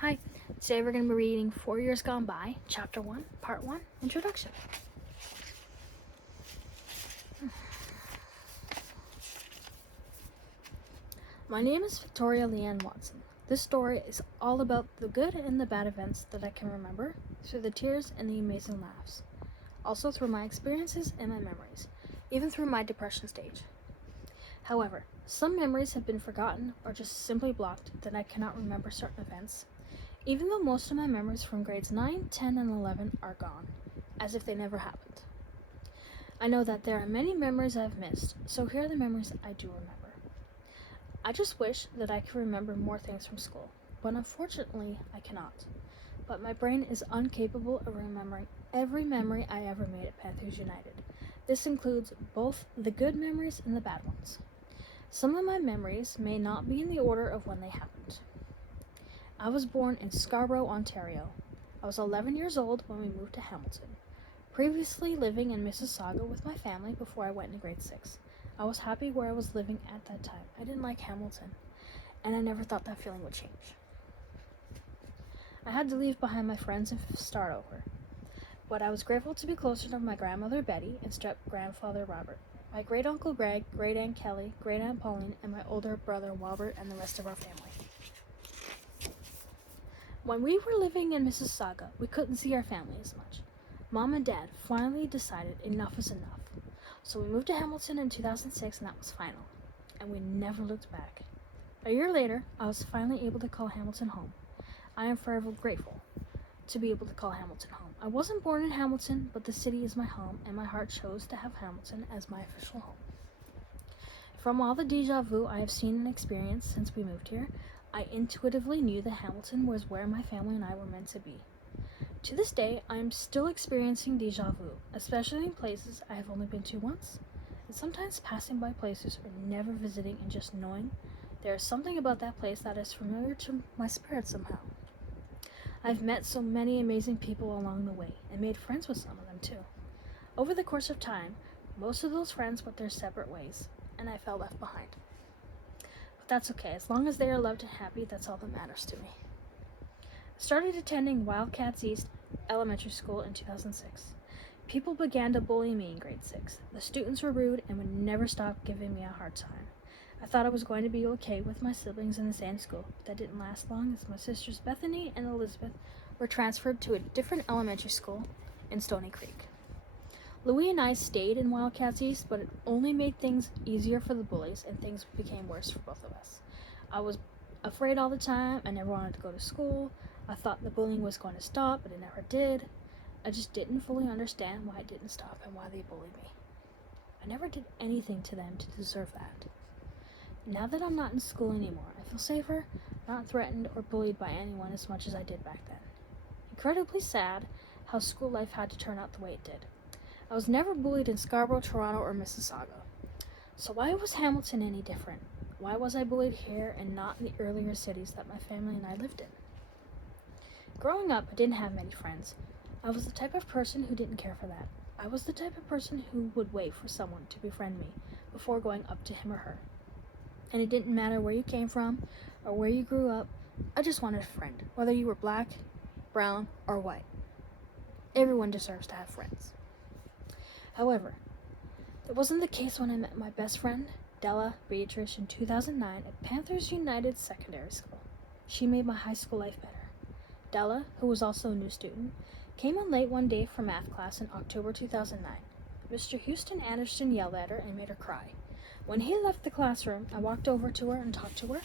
Hi, today we're going to be reading 4 Years Gone By, Chapter 1, Part 1, Introduction. My name is Victoria Leanne Watson. This story is all about the good and the bad events that I can remember, through the tears and the amazing laughs. Also through my experiences and my memories, even through my depression stage. However, some memories have been forgotten or just simply blocked that I cannot remember certain events, even though most of my memories from grades 9, 10, and 11 are gone, as if they never happened. I know that there are many memories I've missed, so here are the memories I do remember. I just wish that I could remember more things from school, but unfortunately I cannot. But my brain is incapable of remembering every memory I ever made at Panthers United. This includes both the good memories and the bad ones. Some of my memories may not be in the order of when they happened. I was born in Scarborough, Ontario. I was 11 years old when we moved to Hamilton. Previously living in Mississauga with my family before I went into grade 6. I was happy where I was living at that time. I didn't like Hamilton, and I never thought that feeling would change. I had to leave behind my friends and start over, but I was grateful to be closer to my grandmother Betty and step-grandfather Robert, my great-uncle Greg, great-aunt Kelly, great-aunt Pauline, and my older brother Walbert and the rest of our family. When we were living in Mississauga, we couldn't see our family as much. Mom and Dad finally decided enough is enough. So we moved to Hamilton in 2006 and that was final. And we never looked back. A year later, I was finally able to call Hamilton home. I am forever grateful to be able to call Hamilton home. I wasn't born in Hamilton, but the city is my home and my heart chose to have Hamilton as my official home. From all the deja vu I have seen and experienced since we moved here, I intuitively knew that Hamilton was where my family and I were meant to be. To this day, I am still experiencing deja vu, especially in places I have only been to once, and sometimes passing by places or never visiting and just knowing there is something about that place that is familiar to my spirit somehow. I've met so many amazing people along the way and made friends with some of them too. Over the course of time, most of those friends went their separate ways, and I felt left behind. But that's okay, as long as they are loved and happy, that's all that matters to me. I started attending Wildcats East Elementary School in 2006. People began to bully me in grade 6. The students were rude and would never stop giving me a hard time. I thought I was going to be okay with my siblings in the same school, but that didn't last long as my sisters Bethany and Elizabeth were transferred to a different elementary school in Stony Creek. Louis and I stayed in Wildcats East, but it only made things easier for the bullies and things became worse for both of us. I was afraid all the time. I never wanted to go to school. I thought the bullying was going to stop, but it never did. I just didn't fully understand why it didn't stop and why they bullied me. I never did anything to them to deserve that. Now that I'm not in school anymore, I feel safer, not threatened or bullied by anyone as much as I did back then. Incredibly sad how school life had to turn out the way it did. I was never bullied in Scarborough, Toronto, or Mississauga. So why was Hamilton any different? Why was I bullied here and not in the earlier cities that my family and I lived in? Growing up, I didn't have many friends. I was the type of person who didn't care for that. I was the type of person who would wait for someone to befriend me before going up to him or her. And it didn't matter where you came from or where you grew up. I just wanted a friend, whether you were black, brown, or white. Everyone deserves to have friends. However, it wasn't the case when I met my best friend, Della Beatrice, in 2009 at Panthers United Secondary School. She made my high school life better. Della, who was also a new student, came in late one day for math class in October 2009. Mr. Houston Anderson yelled at her and made her cry. When he left the classroom, I walked over to her and talked to her.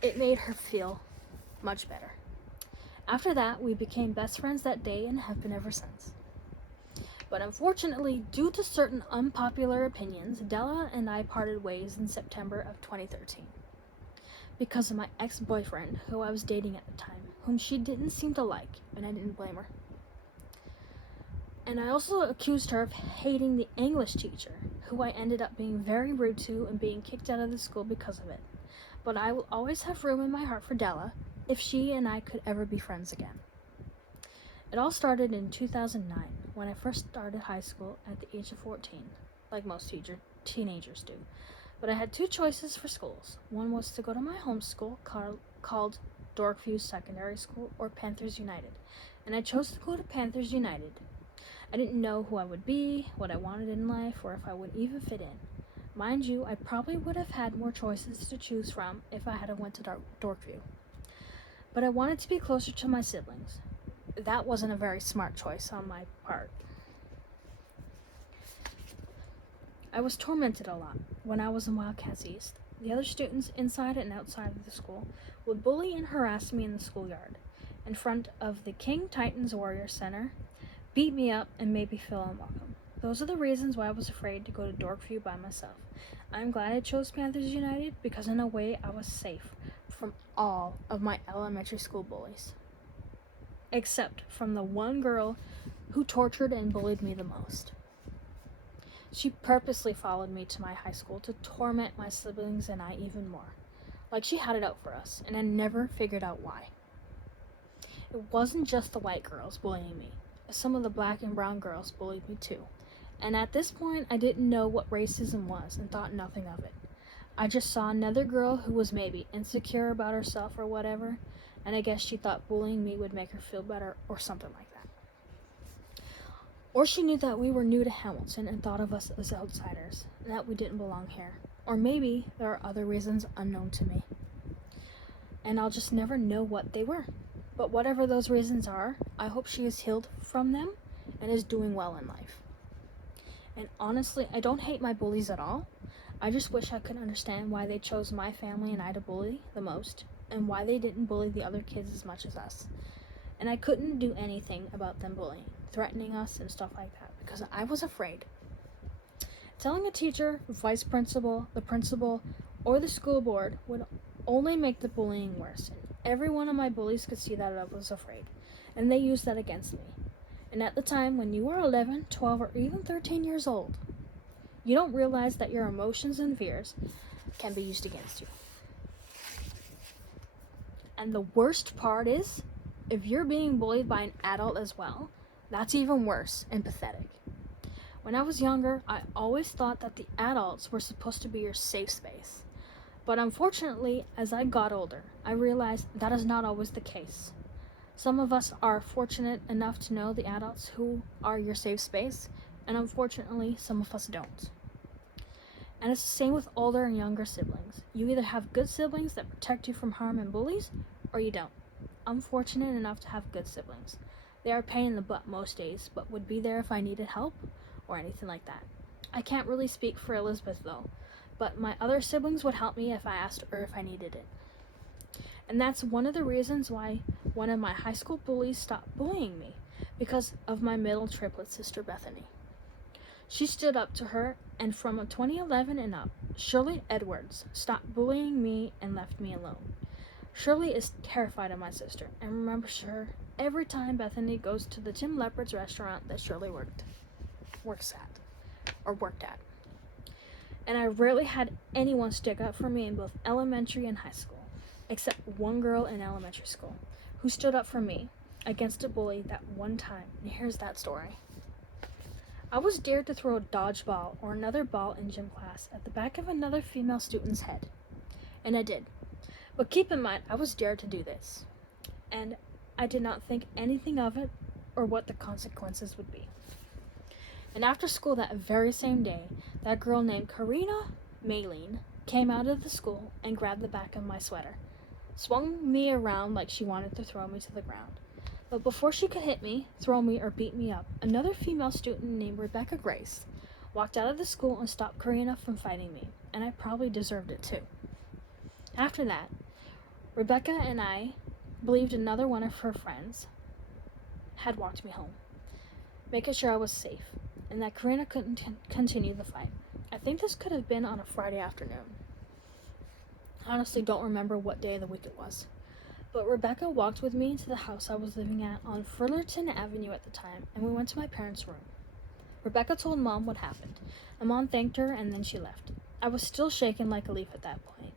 It made her feel much better. After that, we became best friends that day and have been ever since. But unfortunately, due to certain unpopular opinions, Della and I parted ways in September of 2013. Because of my ex-boyfriend, who I was dating at the time, whom she didn't seem to like, and I didn't blame her. And I also accused her of hating the English teacher, who I ended up being very rude to and being kicked out of the school because of it. But I will always have room in my heart for Della, if she and I could ever be friends again. It all started in 2009, when I first started high school at the age of 14, like most teenagers do. But I had two choices for schools. One was to go to my home school called Dorkview Secondary School or Panthers United, and I chose to go to Panthers United. I didn't know who I would be, what I wanted in life, or if I would even fit in. Mind you, I probably would have had more choices to choose from if I had went to Dorkview. But I wanted to be closer to my siblings. That wasn't a very smart choice on my part. I was tormented a lot when I was in Wildcats East. The other students inside and outside of the school would bully and harass me in the schoolyard, in front of the King Titans Warrior Center, beat me up, and made me feel unwelcome. Those are the reasons why I was afraid to go to Dorkview by myself. I'm glad I chose Panthers United because in a way I was safe from all of my elementary school bullies. Except from the one girl who tortured and bullied me the most. She purposely followed me to my high school to torment my siblings and I even more. Like she had it out for us, and I never figured out why. It wasn't just the white girls bullying me. Some of the black and brown girls bullied me too. And at this point, I didn't know what racism was and thought nothing of it. I just saw another girl who was maybe insecure about herself or whatever, and I guess she thought bullying me would make her feel better or something like that. Or she knew that we were new to Hamilton and thought of us as outsiders, and that we didn't belong here. Or maybe there are other reasons unknown to me. And I'll just never know what they were. But whatever those reasons are, I hope she is healed from them and is doing well in life. And honestly, I don't hate my bullies at all. I just wish I could understand why they chose my family and I to bully the most, and why they didn't bully the other kids as much as us. And I couldn't do anything about them bullying, threatening us, and stuff like that, because I was afraid. Telling a teacher, vice principal, the principal, or the school board would only make the bullying worse. And every one of my bullies could see that I was afraid, and they used that against me. And at the time, when you are 11, 12, or even 13 years old, you don't realize that your emotions and fears can be used against you. And the worst part is, if you're being bullied by an adult as well, that's even worse and pathetic. When I was younger, I always thought that the adults were supposed to be your safe space. But unfortunately, as I got older, I realized that is not always the case. Some of us are fortunate enough to know the adults who are your safe space, and unfortunately, some of us don't. And it's the same with older and younger siblings. You either have good siblings that protect you from harm and bullies, or you don't. I'm fortunate enough to have good siblings. They are a pain in the butt most days, but would be there if I needed help, or anything like that. I can't really speak for Elizabeth though, but my other siblings would help me if I asked or if I needed it. And that's one of the reasons why one of my high school bullies stopped bullying me, because of my middle triplet sister Bethany. She stood up to her, and from 2011 and up, Shirley Edwards stopped bullying me and left me alone. Shirley is terrified of my sister and remembers her every time Bethany goes to the Tim Leopard's restaurant that Shirley worked at. And I rarely had anyone stick up for me in both elementary and high school, except one girl in elementary school who stood up for me against a bully that one time. And here's that story. I was dared to throw a dodgeball or another ball in gym class at the back of another female student's head. And I did. But keep in mind, I was dared to do this. And I did not think anything of it or what the consequences would be. And after school that very same day, that girl named Karina Maylene came out of the school and grabbed the back of my sweater, swung me around like she wanted to throw me to the ground. But before she could hit me, throw me, or beat me up, another female student named Rebecca Grace walked out of the school and stopped Karina from fighting me, and I probably deserved it too. After that, Rebecca and I believed another one of her friends had walked me home, making sure I was safe, and that Karina couldn't continue the fight. I think this could have been on a Friday afternoon. I honestly don't remember what day of the week it was. But Rebecca walked with me into the house I was living at on Fullerton Avenue at the time, and we went to my parents' room. Rebecca told Mom what happened, and Mom thanked her, and then she left. I was still shaken like a leaf at that point.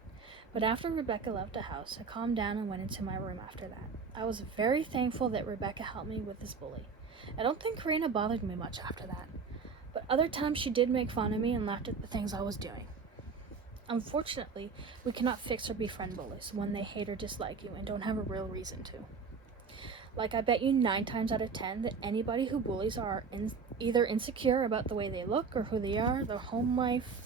But after Rebecca left the house, I calmed down and went into my room after that. I was very thankful that Rebecca helped me with this bully. I don't think Karina bothered me much after that, but other times she did make fun of me and laughed at the things I was doing. Unfortunately, we cannot fix or befriend bullies when they hate or dislike you and don't have a real reason to. Like, I bet you 9 times out of 10 that anybody who bullies are either insecure about the way they look or who they are, their home life,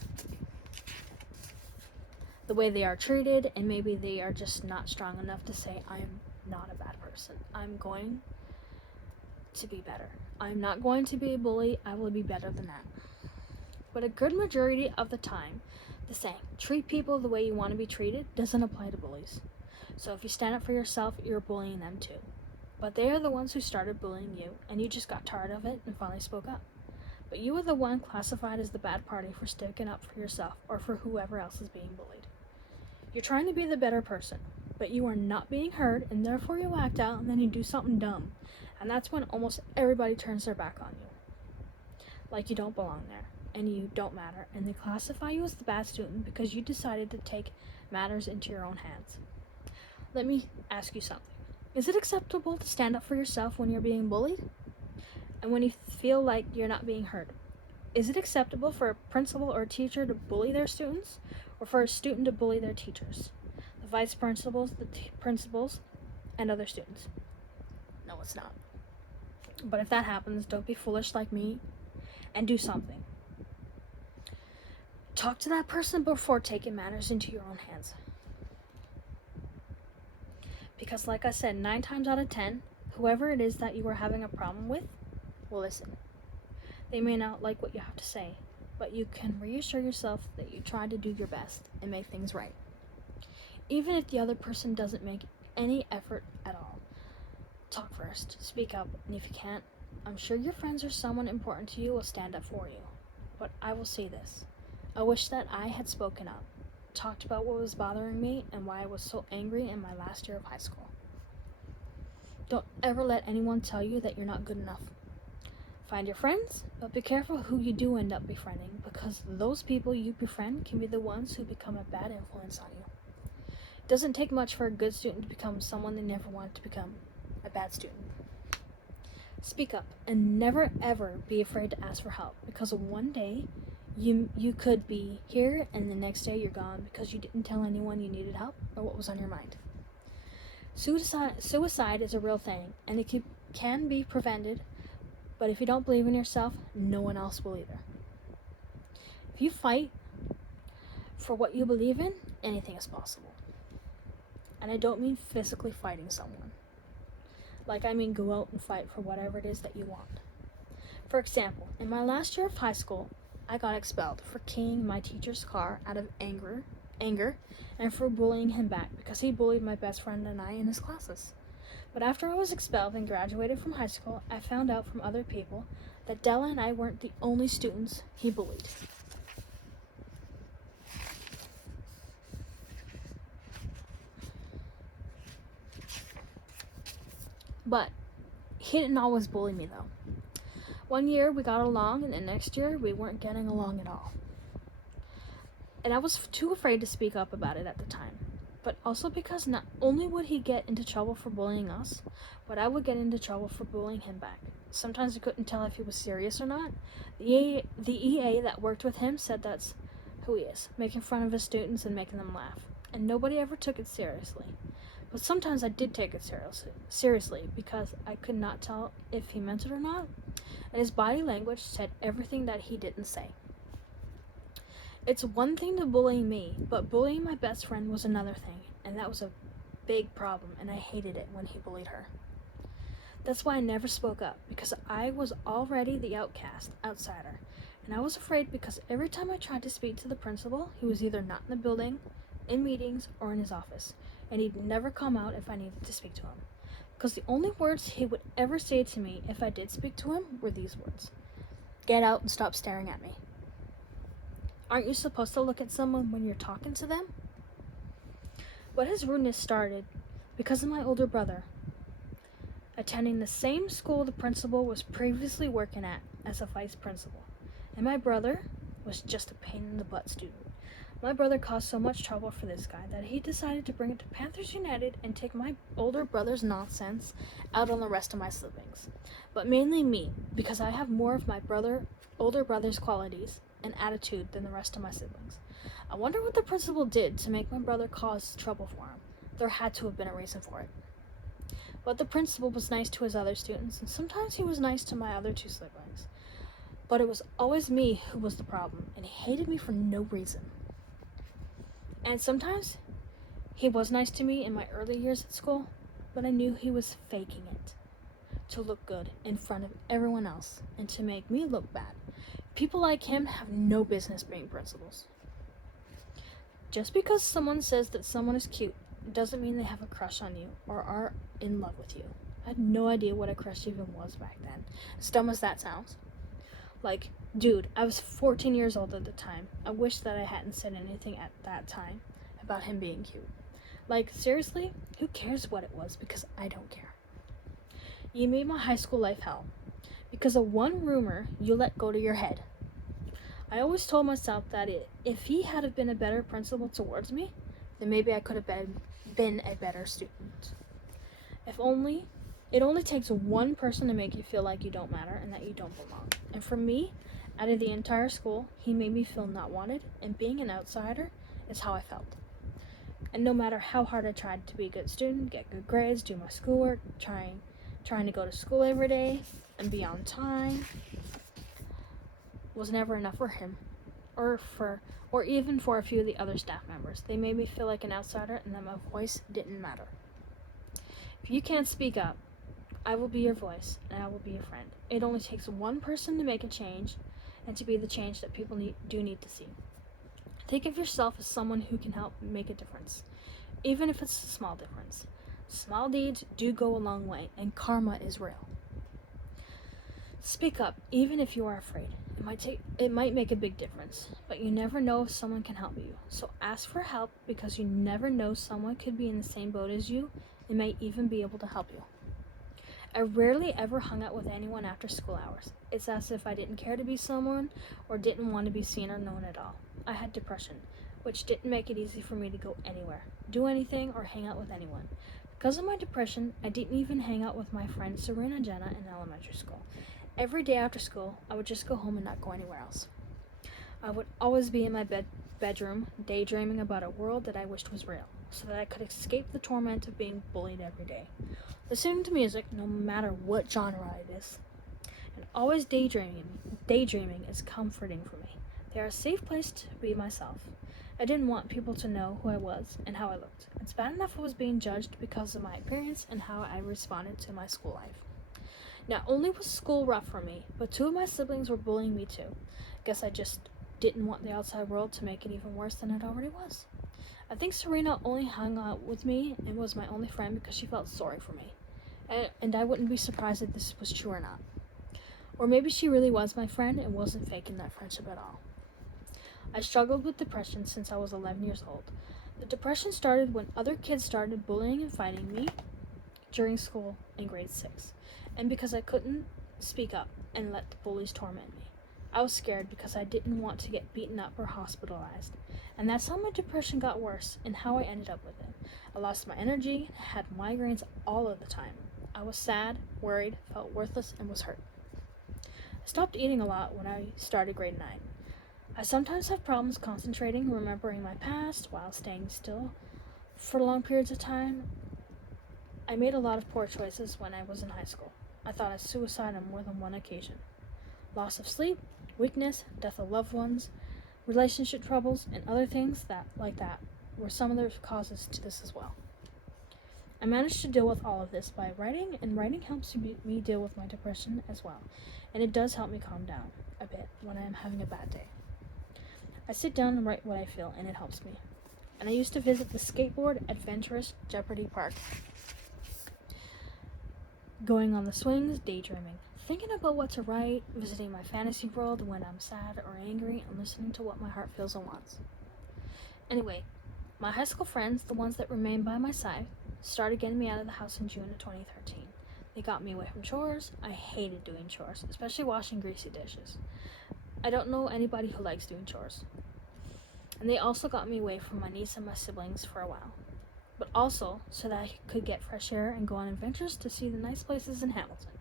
the way they are treated, and maybe they are just not strong enough to say, I'm not a bad person. I'm going to be better. I'm not going to be a bully. I will be better than that. But a good majority of the time, the saying, treat people the way you want to be treated, doesn't apply to bullies. So if you stand up for yourself, you're bullying them too. But they are the ones who started bullying you, and you just got tired of it and finally spoke up. But you were the one classified as the bad party for sticking up for yourself or for whoever else is being bullied. You're trying to be the better person, but you are not being heard, and therefore you act out and then you do something dumb. And that's when almost everybody turns their back on you. Like you don't belong there, and you don't matter, and they classify you as the bad student because you decided to take matters into your own hands. Let me ask you something. Is it acceptable to stand up for yourself when you're being bullied? And when you feel like you're not being heard? Is it acceptable for a principal or a teacher to bully their students? Or for a student to bully their teachers? The vice principals, the principals, and other students? No, it's not. But if that happens, don't be foolish like me and do something. Talk to that person before taking matters into your own hands. Because like I said, 9 times out of 10, whoever it is that you are having a problem with will listen. They may not like what you have to say, but you can reassure yourself that you tried to do your best and make things right. Even if the other person doesn't make any effort at all. Talk first, speak up, and if you can't, I'm sure your friends or someone important to you will stand up for you. But I will say this. I wish that I had spoken up, talked about what was bothering me and why I was so angry in my last year of high school. Don't ever let anyone tell you that you're not good enough. Find your friends, but be careful who you do end up befriending, because those people you befriend can be the ones who become a bad influence on you. It doesn't take much for a good student to become someone they never wanted to become, a bad student. Speak up and never ever be afraid to ask for help, because one day you could be here and the next day you're gone because you didn't tell anyone you needed help or what was on your mind. Suicide is a real thing, and it can be prevented, but if you don't believe in yourself, no one else will either. If you fight for what you believe in, anything is possible. And I don't mean physically fighting someone. Like, I mean go out and fight for whatever it is that you want. For example, in my last year of high school, I got expelled for keying my teacher's car out of anger, and for bullying him back because he bullied my best friend and I in his classes. But after I was expelled and graduated from high school, I found out from other people that Della and I weren't the only students he bullied. But he didn't always bully me though. One year we got along, and the next year we weren't getting along at all. And I was too afraid to speak up about it at the time. But also because not only would he get into trouble for bullying us, but I would get into trouble for bullying him back. Sometimes I couldn't tell if he was serious or not. The EA that worked with him said that's who he is, making fun of his students and making them laugh. And nobody ever took it seriously. But sometimes I did take it seriously because I could not tell if he meant it or not. And his body language said everything that he didn't say. It's one thing to bully me, but bullying my best friend was another thing, and that was a big problem, and I hated it when he bullied her. That's why I never spoke up, because I was already the outsider, and I was afraid because every time I tried to speak to the principal, he was either not in the building, in meetings, or in his office, and he'd never come out if I needed to speak to him. Because the only words he would ever say to me if I did speak to him were these words: "Get out and stop staring at me." Aren't you supposed to look at someone when you're talking to them? But his rudeness started because of my older brother, attending the same school the principal was previously working at as a vice principal. And my brother was just a pain in the butt student. My brother caused so much trouble for this guy that he decided to bring it to Panthers United and take my older brother's nonsense out on the rest of my siblings. But mainly me, because I have more of my older brother's qualities and attitude than the rest of my siblings. I wonder what the principal did to make my brother cause trouble for him. There had to have been a reason for it. But the principal was nice to his other students, and sometimes he was nice to my other two siblings. But it was always me who was the problem, and he hated me for no reason. And sometimes he was nice to me in my early years at school, but I knew he was faking it to look good in front of everyone else and to make me look bad. People like him have no business being principals. Just because someone says that someone is cute doesn't mean they have a crush on you or are in love with you. I had no idea what a crush even was back then, as dumb as that sounds. Like, dude, I was 14 years old at the time. I wish that I hadn't said anything at that time about him being cute. Like, seriously, who cares what it was, because I don't care. You made my high school life hell because of one rumor you let go to your head. I always told myself that if he had have been a better principal towards me, then maybe I could have been a better student. It only takes one person to make you feel like you don't matter and that you don't belong. And for me, out of the entire school, he made me feel not wanted, and being an outsider is how I felt. And no matter how hard I tried to be a good student, get good grades, do my schoolwork, trying to go to school every day and be on time, was never enough for him or even for a few of the other staff members. They made me feel like an outsider and that my voice didn't matter. If you can't speak up, I will be your voice and I will be your friend. It only takes one person to make a change and to be the change that people do need to see. Think of yourself as someone who can help make a difference, even if it's a small difference. Small deeds do go a long way, and karma is real. Speak up, even if you are afraid. It might make a big difference, but you never know if someone can help you. So ask for help, because you never know, someone could be in the same boat as you and may even be able to help you. I rarely ever hung out with anyone after school hours. It's as if I didn't care to be someone or didn't want to be seen or known at all. I had depression, which didn't make it easy for me to go anywhere, do anything, or hang out with anyone. Because of my depression, I didn't even hang out with my friend Serena Jenna in elementary school. Every day after school, I would just go home and not go anywhere else. I would always be in my bedroom, daydreaming about a world that I wished was real, so that I could escape the torment of being bullied every day. Listening to music, no matter what genre it is, and always daydreaming is comforting for me. They are a safe place to be myself. I didn't want people to know who I was and how I looked. It's bad enough I was being judged because of my appearance and how I responded to my school life. Not only was school rough for me, but two of my siblings were bullying me too. Guess I just didn't want the outside world to make it even worse than it already was. I think Serena only hung out with me and was my only friend because she felt sorry for me. And I wouldn't be surprised if this was true or not. Or maybe she really was my friend and wasn't faking that friendship at all. I struggled with depression since I was 11 years old. The depression started when other kids started bullying and fighting me during school in grade 6. And because I couldn't speak up and let the bullies torment me. I was scared because I didn't want to get beaten up or hospitalized. And that's how my depression got worse and how I ended up with it. I lost my energy, had migraines all of the time. I was sad, worried, felt worthless, and was hurt. I stopped eating a lot when I started grade 9. I sometimes have problems concentrating, remembering my past while staying still for long periods of time. I made a lot of poor choices when I was in high school. I thought of suicide on more than one occasion. Loss of sleep, weakness, death of loved ones, relationship troubles, and other things like that were some of the causes to this as well. I managed to deal with all of this by writing, and writing helps me deal with my depression as well. And it does help me calm down a bit when I am having a bad day. I sit down and write what I feel, and it helps me. And I used to visit the skateboard adventurous Jeopardy Park, going on the swings, daydreaming, thinking about what to write, visiting my fantasy world when I'm sad or angry, and listening to what my heart feels and wants. Anyway, my high school friends, the ones that remained by my side, started getting me out of the house in June of 2013. They got me away from chores. I hated doing chores, especially washing greasy dishes. I don't know anybody who likes doing chores. And they also got me away from my niece and my siblings for a while, but also so that I could get fresh air and go on adventures to see the nice places in Hamilton,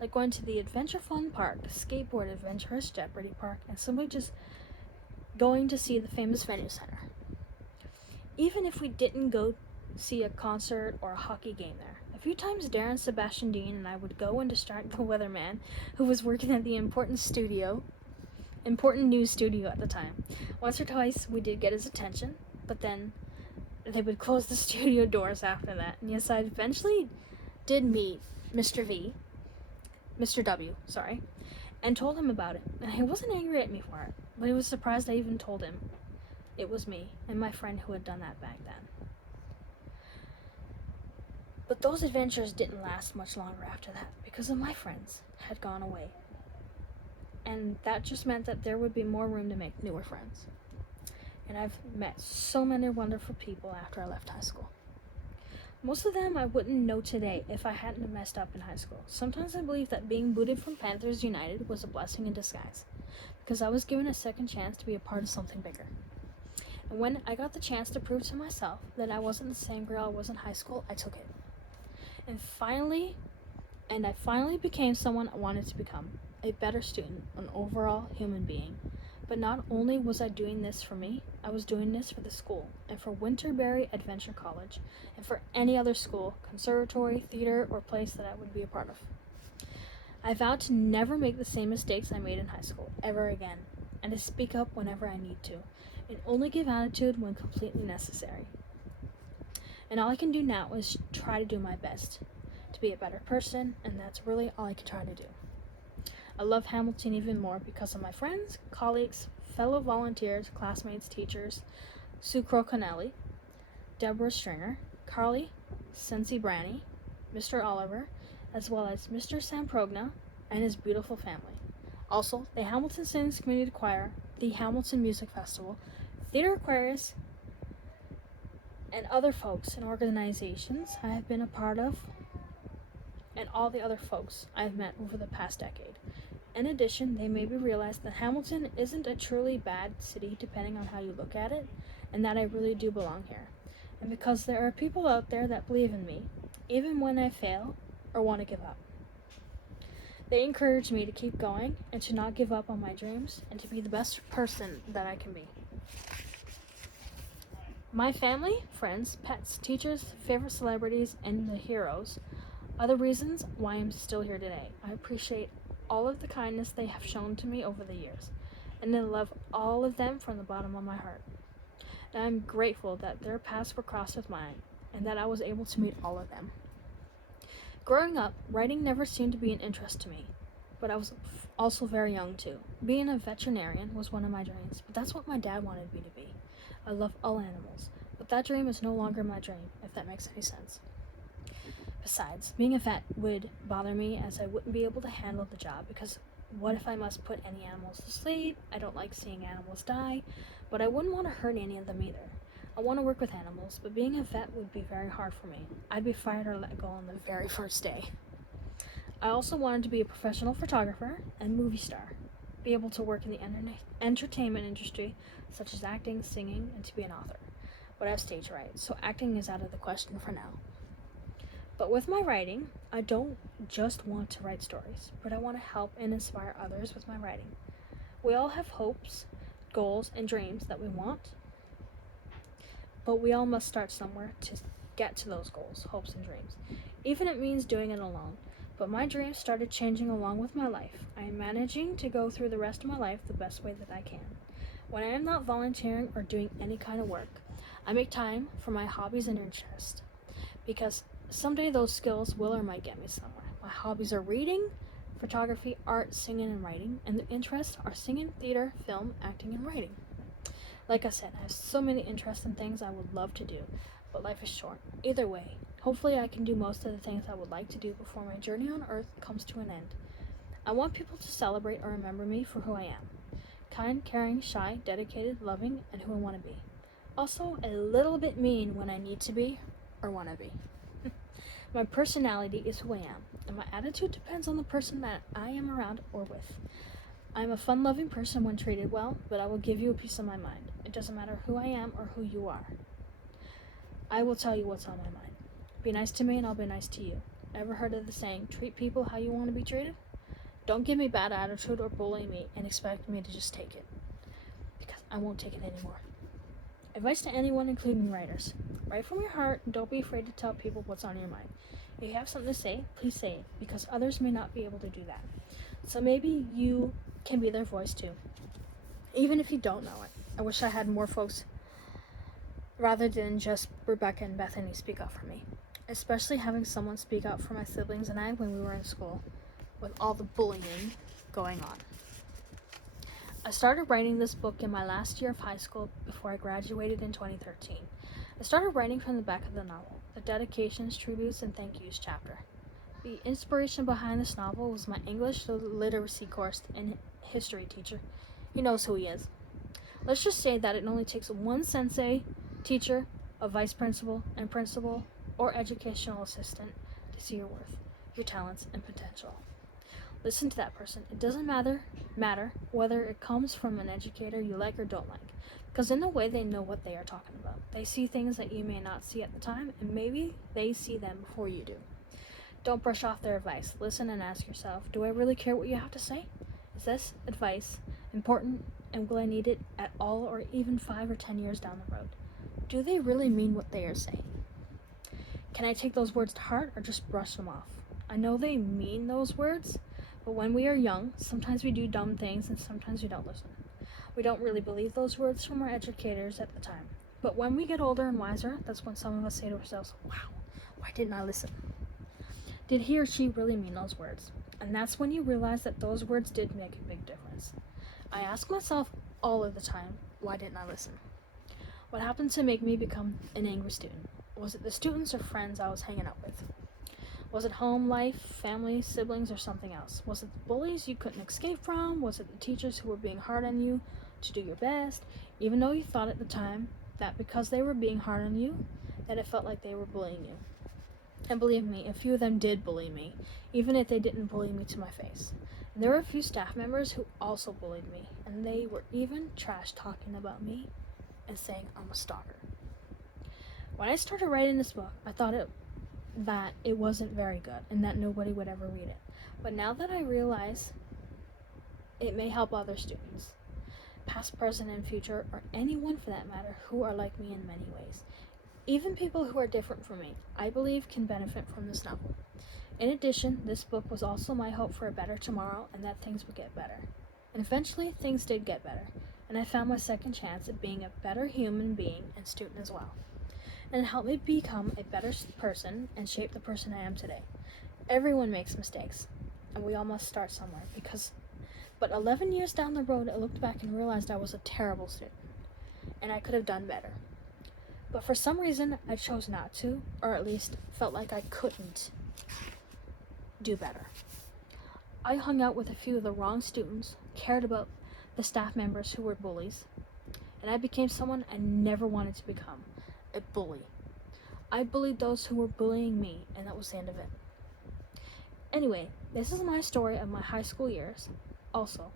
like going to the Adventure Fun Park, Skateboard Adventurous Jeopardy Park, and simply just going to see the famous Venue Center. Even if we didn't go see a concert or a hockey game there, a few times Darren, Sebastian Dean, and I would go and distract the weatherman who was working at the important news studio at the time. Once or twice we did get his attention, but then they would close the studio doors after that. And yes, I eventually did meet Mr. W, and told him about it. And he wasn't angry at me for it, but he was surprised I even told him it was me and my friend who had done that back then. But those adventures didn't last much longer after that because of my friends had gone away. And that just meant that there would be more room to make newer friends. And I've met so many wonderful people after I left high school. Most of them I wouldn't know today if I hadn't have messed up in high school. Sometimes I believe that being booted from Panthers United was a blessing in disguise, because I was given a second chance to be a part of something bigger. And when I got the chance to prove to myself that I wasn't the same girl I was in high school, I took it. And I finally became someone I wanted to become, a better student, an overall human being. But not only was I doing this for me, I was doing this for the school, and for Winterberry Adventure College, and for any other school, conservatory, theater, or place that I would be a part of. I vowed to never make the same mistakes I made in high school, ever again, and to speak up whenever I need to, and only give attitude when completely necessary. And all I can do now is try to do my best to be a better person, and that's really all I can try to do. I love Hamilton even more because of my friends, colleagues, fellow volunteers, classmates, teachers, Sue Croconelli, Deborah Stringer, Carly, Sensi Branny, Mr. Oliver, as well as Mr. Samprogna and his beautiful family. Also, the Hamilton Sings Community Choir, the Hamilton Music Festival, Theater Aquarius, and other folks and organizations I have been a part of, and all the other folks I have met over the past decade. In addition, they made me realize that Hamilton isn't a truly bad city depending on how you look at it, and that I really do belong here. And because there are people out there that believe in me, even when I fail or want to give up. They encourage me to keep going and to not give up on my dreams and to be the best person that I can be. My family, friends, pets, teachers, favorite celebrities, and the heroes are the reasons why I'm still here today. I appreciate all of the kindness they have shown to me over the years, and I love all of them from the bottom of my heart. And I'm grateful that their paths were crossed with mine, and that I was able to meet all of them. Growing up, writing never seemed to be an interest to me, but I was also very young too. Being a veterinarian was one of my dreams, but that's what my dad wanted me to be. I love all animals, but that dream is no longer my dream, if that makes any sense. Besides, being a vet would bother me as I wouldn't be able to handle the job because what if I must put any animals to sleep? I don't like seeing animals die, but I wouldn't want to hurt any of them either. I want to work with animals, but being a vet would be very hard for me. I'd be fired or let go on the very first day. I also wanted to be a professional photographer and movie star, be able to work in the entertainment industry, such as acting, singing, and to be an author. But I have stage fright, so acting is out of the question for now. But with my writing, I don't just want to write stories, but I want to help and inspire others with my writing. We all have hopes, goals, and dreams that we want, but we all must start somewhere to get to those goals, hopes, and dreams, even if it means doing it alone. But my dreams started changing along with my life. I am managing to go through the rest of my life the best way that I can. When I am not volunteering or doing any kind of work, I make time for my hobbies and interests, because someday those skills will or might get me somewhere. My hobbies are reading, photography, art, singing, and writing, and the interests are singing, theater, film, acting, and writing. Like I said, I have so many interests and things I would love to do, but life is short. Either way, hopefully I can do most of the things I would like to do before my journey on Earth comes to an end. I want people to celebrate or remember me for who I am. Kind, caring, shy, dedicated, loving, and who I want to be. Also, a little bit mean when I need to be or want to be. My personality is who I am, and my attitude depends on the person that I am around or with. I am a fun-loving person when treated well, but I will give you a piece of my mind. It doesn't matter who I am or who you are. I will tell you what's on my mind. Be nice to me and I'll be nice to you. Ever heard of the saying, treat people how you want to be treated? Don't give me bad attitude or bully me and expect me to just take it. Because I won't take it anymore. Advice to anyone, including writers. Write from your heart and don't be afraid to tell people what's on your mind. If you have something to say, please say it, because others may not be able to do that. So maybe you can be their voice too, even if you don't know it. I wish I had more folks rather than just Rebecca and Bethany speak up for me. Especially having someone speak up for my siblings and I when we were in school, with all the bullying going on. I started writing this book in my last year of high school before I graduated in 2013. I started writing from the back of the novel, the dedications, tributes, and thank yous chapter. The inspiration behind this novel was my English literacy course and history teacher. He knows who he is. Let's just say that it only takes one sensei, teacher, a vice principal, and principal, or educational assistant to see your worth, your talents, and potential. Listen to that person. It doesn't matter whether it comes from an educator you like or don't like, because in a way they know what they are talking about. They see things that you may not see at the time, and maybe they see them before you do. Don't brush off their advice. Listen and ask yourself, do I really care what you have to say? Is this advice important, and will I need it at all, or even 5 or 10 years down the road? Do they really mean what they are saying? Can I take those words to heart or just brush them off? I know they mean those words, but when we are young, sometimes we do dumb things and sometimes we don't listen. We don't really believe those words from our educators at the time. But when we get older and wiser, that's when some of us say to ourselves, wow, why didn't I listen? Did he or she really mean those words? And that's when you realize that those words did make a big difference. I ask myself all of the time, why didn't I listen? What happened to make me become an angry student? Was it the students or friends I was hanging out with? Was it home life, family, siblings, or something else? Was it the bullies you couldn't escape from? Was it the teachers who were being hard on you to do your best, even though you thought at the time that because they were being hard on you, that it felt like they were bullying you? And believe me, a few of them did bully me, even if they didn't bully me to my face. And there were a few staff members who also bullied me, and they were even trash talking about me and saying I'm a stalker. When I started writing this book, I thought that it wasn't very good and that nobody would ever read it. But now that I realize it may help other students, past, present, and future, or anyone for that matter, who are like me in many ways, even people who are different from me, I believe can benefit from this novel. In addition, this book was also my hope for a better tomorrow and that things would get better. And eventually, things did get better, and I found my second chance at being a better human being and student as well. And it helped me become a better person and shape the person I am today. Everyone makes mistakes, and we all must start somewhere, but 11 years down the road, I looked back and realized I was a terrible student, and I could have done better. But for some reason, I chose not to, or at least felt like I couldn't do better. I hung out with a few of the wrong students, cared about the staff members who were bullies, and I became someone I never wanted to become, a bully. I bullied those who were bullying me, and that was the end of it. Anyway, this is my story of my high school years. Also,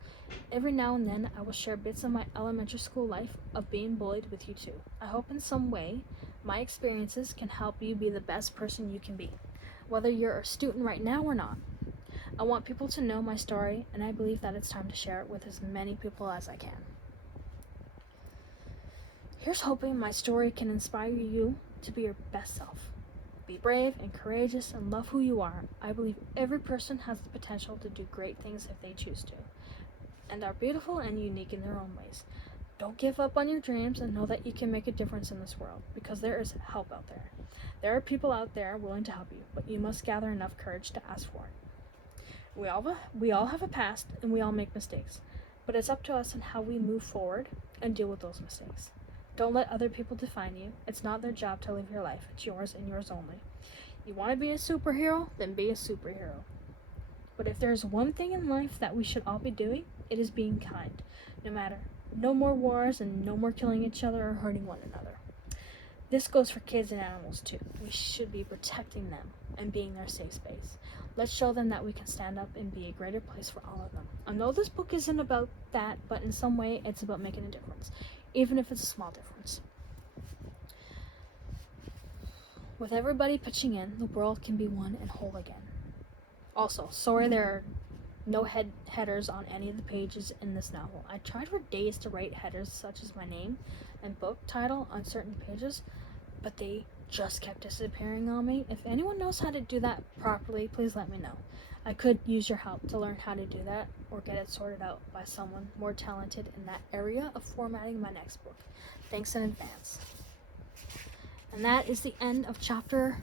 every now and then I will share bits of my elementary school life of being bullied with you too. I hope in some way my experiences can help you be the best person you can be, whether you're a student right now or not. I want people to know my story, and I believe that it's time to share it with as many people as I can. Here's hoping my story can inspire you to be your best self. Be brave and courageous and love who you are. I believe every person has the potential to do great things if they choose to, and are beautiful and unique in their own ways. Don't give up on your dreams and know that you can make a difference in this world, because there is help out there. There are people out there willing to help you, but you must gather enough courage to ask for it. We all have a past, and we all make mistakes, but it's up to us on how we move forward and deal with those mistakes. Don't let other people define you. It's not their job to live your life. It's yours and yours only. You want to be a superhero? Then be a superhero. But if there's one thing in life that we should all be doing, it is being kind. No more wars and no more killing each other or hurting one another. This goes for kids and animals too. We should be protecting them and being their safe space. Let's show them that we can stand up and be a greater place for all of them. I know this book isn't about that, but in some way it's about making a difference, even if it's a small difference. With everybody pitching in, the world can be one and whole again. Also, sorry there are No headers on any of the pages in this novel. I tried for days to write headers such as my name and book title on certain pages, but they just kept disappearing on me. If anyone knows how to do that properly, please let me know. I could use your help to learn how to do that or get it sorted out by someone more talented in that area of formatting my next book. Thanks in advance. And that is the end of chapter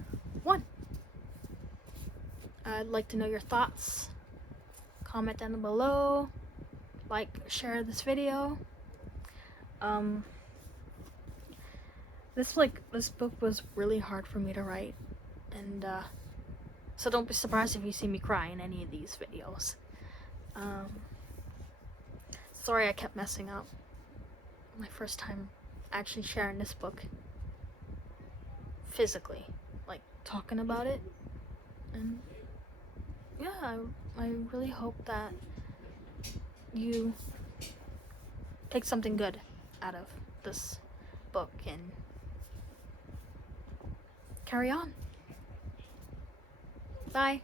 1. I'd like to know your thoughts. Comment down below. Like, share this video. This book was really hard for me to write, and so don't be surprised if you see me cry in any of these videos. Sorry I kept messing up. My first time actually sharing this book physically, like talking about it, and yeah, I really hope that you take something good out of this book and carry on. Bye.